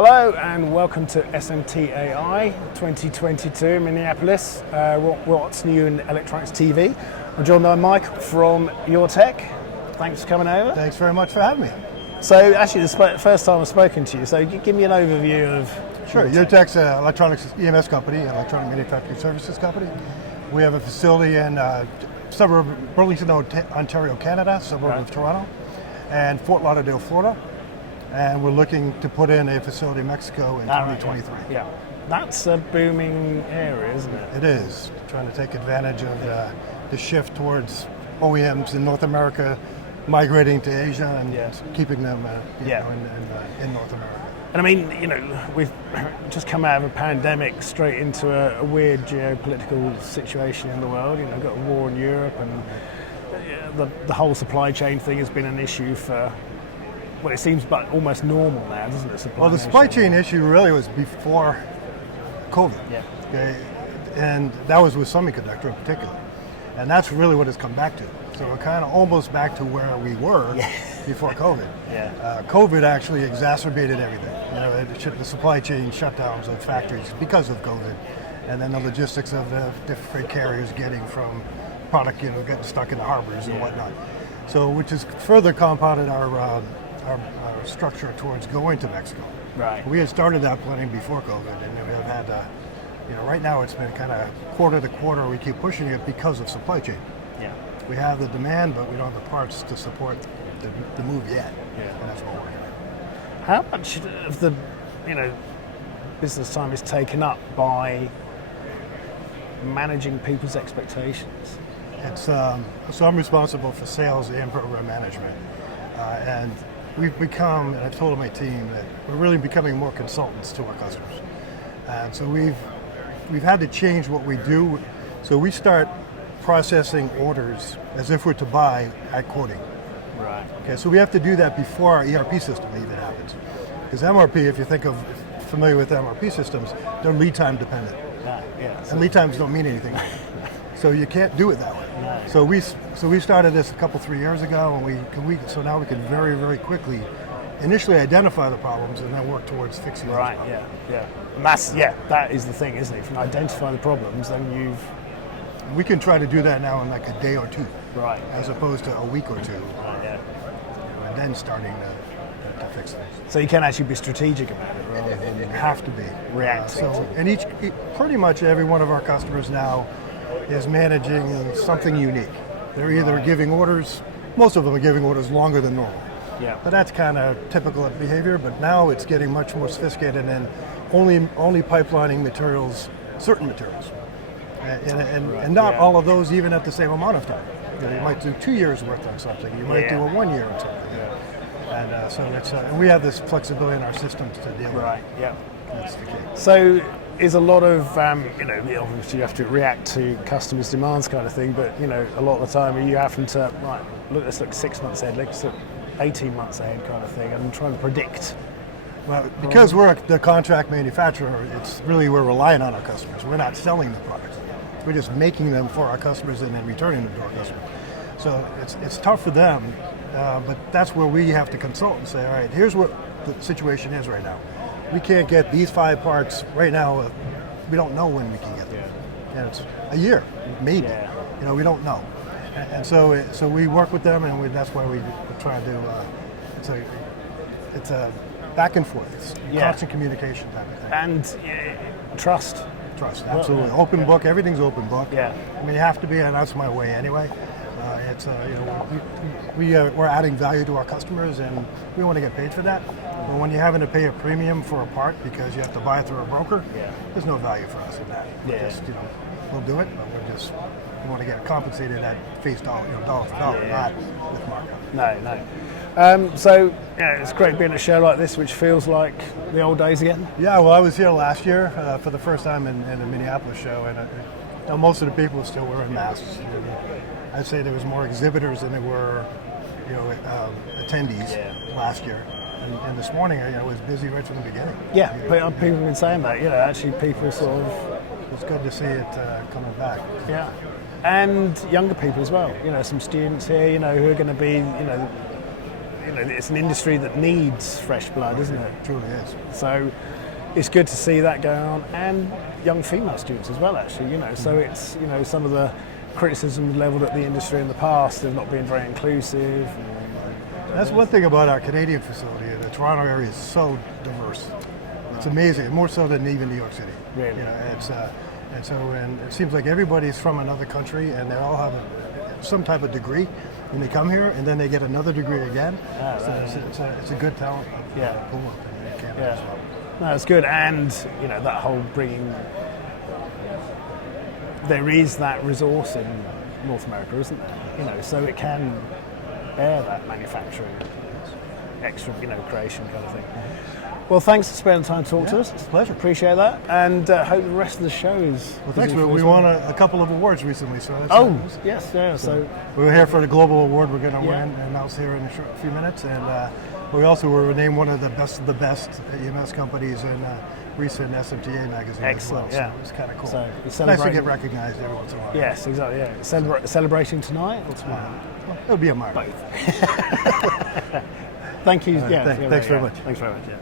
Hello and welcome to SMTA 2022 in Minneapolis. What's new in electronics TV? I'm joined by Mike from Your Tech. Thanks for coming over. Thanks very much for having me. So actually the first time I've spoken to you, so give me an overview of... Sure, Your Tech's an electronics EMS company, electronic manufacturing services company. We have a facility in suburb of Burlington, Ontario, Canada, suburb of Toronto, and Fort Lauderdale, Florida. And we're looking to put in a facility in Mexico in 2023. Yeah, that's a booming area, isn't it? It is, trying to take advantage of the shift towards OEMs in North America migrating to Asia and keeping them in North America. And I mean, we've just come out of a pandemic straight into a weird geopolitical situation in the world. Got a war in Europe, and the whole supply chain thing has been an issue for, well, it seems but almost normal now, doesn't it? Well, the supply chain issue really was before COVID. Yeah. Okay, and that was with semiconductor in particular. And that's really what it's come back to. So we're kind of almost back to where we were before COVID. COVID actually exacerbated everything. The supply chain shutdowns of factories because of COVID, and then the logistics of the different carriers getting from product, getting stuck in the harbors and whatnot. So, which has further compounded our structure towards going to Mexico. Right. We had started that planning before COVID, and we have had, right now it's been kind of quarter to quarter. We keep pushing it because of supply chain. Yeah. We have the demand, but we don't have the parts to support the move yet. Yeah. And that's what we're working on. How much of the, business time is taken up by managing people's expectations? It's so I'm responsible for sales and program management, and we've become, and I've told my team that we're really becoming more consultants to our customers, and so we've had to change what we do. So we start processing orders as if we're to buy at quoting. Right. Okay, so we have to do that before our ERP system even happens, because MRP, if you think of familiar with MRP systems, they're lead time dependent, and lead times don't mean anything. So you can't do it that way. No. So we started this 3 years ago, and so now we can very, very quickly initially identify the problems and then work towards fixing them. Right. And that is the thing, isn't it? If you can identify the problems, then we can try to do that now in like a day or two, right? As opposed to a week or two, and then starting to fix things. So you can actually be strategic about it, rather than you have to be reacting. And pretty much every one of our customers now is managing something unique. They're either giving orders, most of them are giving orders longer than normal. Yeah. But that's kind of typical behavior, but now it's getting much more sophisticated and only pipelining materials, certain materials. And not all of those even at the same amount of time. You might do 2 years worth on something, you might do a 1 year on something. And so it's, and we have this flexibility in our systems to deal with. Right, That's the key. So is a lot of, obviously you have to react to customers' demands kind of thing, but a lot of the time are you having to, let's look 6 months ahead, let's look 18 months ahead kind of thing, and trying to predict? Well, because we're the contract manufacturer, it's really, we're relying on our customers. We're not selling the products. We're just making them for our customers and then returning them to our customers. So it's tough for them, but that's where we have to consult and say, all right, here's what the situation is right now. We can't get these 5 parts right now. We don't know when we can get them. And it's a year, maybe. We don't know. And so we work with them, and that's why we try to do. It's a back and forth. It's constant communication type of thing. And trust. Trust, absolutely. Open book. Everything's open book. Yeah. I mean, you have to be, and that's my way anyway. We're adding value to our customers, and we want to get paid for that. But when you're having to pay a premium for a part because you have to buy it through a broker, there's no value for us in that. We'll do it, but we want to get compensated at face dollar, dollar for dollar, not with markup. No. So it's great being at a show like this, which feels like the old days again. Yeah, well, I was here last year for the first time in the Minneapolis show, and most of the people still wearing masks. I'd say there was more exhibitors than there were, attendees last year. And this morning, it was busy right from the beginning. Yeah, people have been saying that. Actually, people sort of. It's good to see it coming back. Yeah, and younger people as well. Some students here, who are going to be, it's an industry that needs fresh blood, isn't it? It truly is. So it's good to see that going on, and young female students as well, actually. So it's some of the criticism levelled at the industry in the past of not being very inclusive. That's one thing about our Canadian facility. The Toronto area is so diverse. It's amazing, more so than even New York City. Really? And it seems like everybody's from another country, and they all have some type of degree, and they come here, and then they get another degree again. It's a good talent pool in Canada as well. No, it's good, and that whole bringing. There is that resource in North America, isn't there? So it can bear that manufacturing, extra, creation kind of thing. Well, thanks for spending time to talk to us. It's a pleasure. Appreciate that, and hope the rest of the show is. Well, thanks. We won a couple of awards recently, so. Yes, yeah. So we were here for the global award. We're going to win, and announce here in a few minutes, and we also were named one of the best EMS companies in recent SMTA magazine. Excellent. As well, so it's kind of cool. So it's nice to get recognized every once in a while. Yes, exactly. Yeah. Celebrating tonight or tomorrow? It'll be a mark. Both. Thank you. Thanks very much. Thanks very much. Yeah.